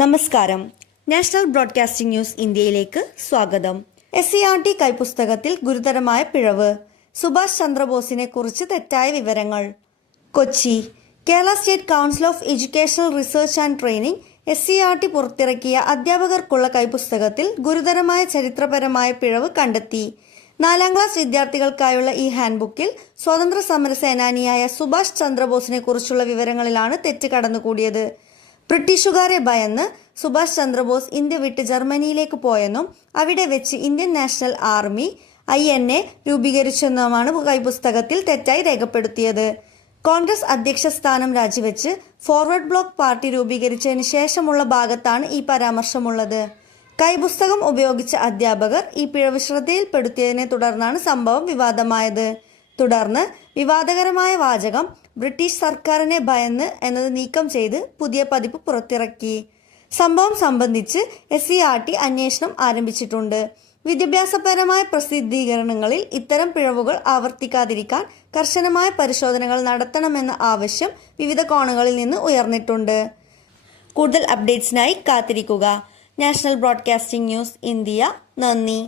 നമസ്കാരം. National broadcasting news ഇന്ത്യയിലേക്ക് സ്വാഗതം. SCERT കൈപ്പുസ്തകത്തിൽ ഗുരുതരമായ പിഴവ്. സുഭാഷ് ചന്ദ്രബോസിനെ കുറിച്ച് തെറ്റായ വിവരങ്ങൾ. Kochi. Kerala state council of educational research and training SCERT പുറത്തിറക്കിയ അധ്യാപകർക്കുള്ള കൈപ്പുസ്തകത്തിൽ ഗുരുതരമായ ചരിത്രപരമായ പിഴവ് കണ്ടെത്തി. 4ാം ക്ലാസ് വിദ്യാർത്ഥികൾക്കായുള്ള ഈ ഹാൻഡ്ബുക്കിൽ സ്വാതന്ത്ര്യ സമര സേനാനിയായ സുഭാഷ് ചന്ദ്രബോസിനെ കുറിച്ചുള്ള വിവരങ്ങളിലാണ് തെറ്റ് കടന്നുകൂടിയത്. ബ്രിട്ടീഷുകാരെ ഭയന്ന് സുഭാഷ് ചന്ദ്രബോസ് ഇന്ത്യ വിട്ട് ജർമ്മനിയിലേക്ക് പോയെന്നും അവിടെ വെച്ച് ഇന്ത്യൻ നാഷണൽ ആർമി INA രൂപീകരിച്ചെന്നുമാണ് കൈപ്പുസ്തകത്തിൽ തെറ്റായി രേഖപ്പെടുത്തിയത്. കോൺഗ്രസ് അധ്യക്ഷ സ്ഥാനം രാജിവെച്ച് ഫോർവേഡ് ബ്ലോക്ക് പാർട്ടി രൂപീകരിച്ചതിന് ശേഷമുള്ള ഭാഗത്താണ് ഈ പരാമർശമുള്ളത്. കൈപുസ്തകം ഉപയോഗിച്ച അധ്യാപകർ ഈ പിഴവ് ശ്രദ്ധയിൽപ്പെടുത്തിയതിനെ തുടർന്നാണ് സംഭവം വിവാദമായത്. തുടർന്ന് വിവാദകരമായ വാചകം ബ്രിട്ടീഷ് സർക്കാരിനെ ഭയന്ന് എന്നത് നീക്കം ചെയ്ത് പുതിയ പതിപ്പ് പുറത്തിറക്കി. സംഭവം സംബന്ധിച്ച് SCERT അന്വേഷണം ആരംഭിച്ചിട്ടുണ്ട്. വിദ്യാഭ്യാസപരമായ പ്രസിദ്ധീകരണങ്ങളിൽ ഇത്തരം പിഴവുകൾ ആവർത്തിക്കാതിരിക്കാൻ കർശനമായ പരിശോധനകൾ നടത്തണമെന്ന ആവശ്യം വിവിധ കോണുകളിൽ നിന്ന് ഉയർന്നിട്ടുണ്ട്. കൂടുതൽ അപ്ഡേറ്റ്സിനായി കാത്തിരിക്കുക. National broadcasting news India. നന്ദി.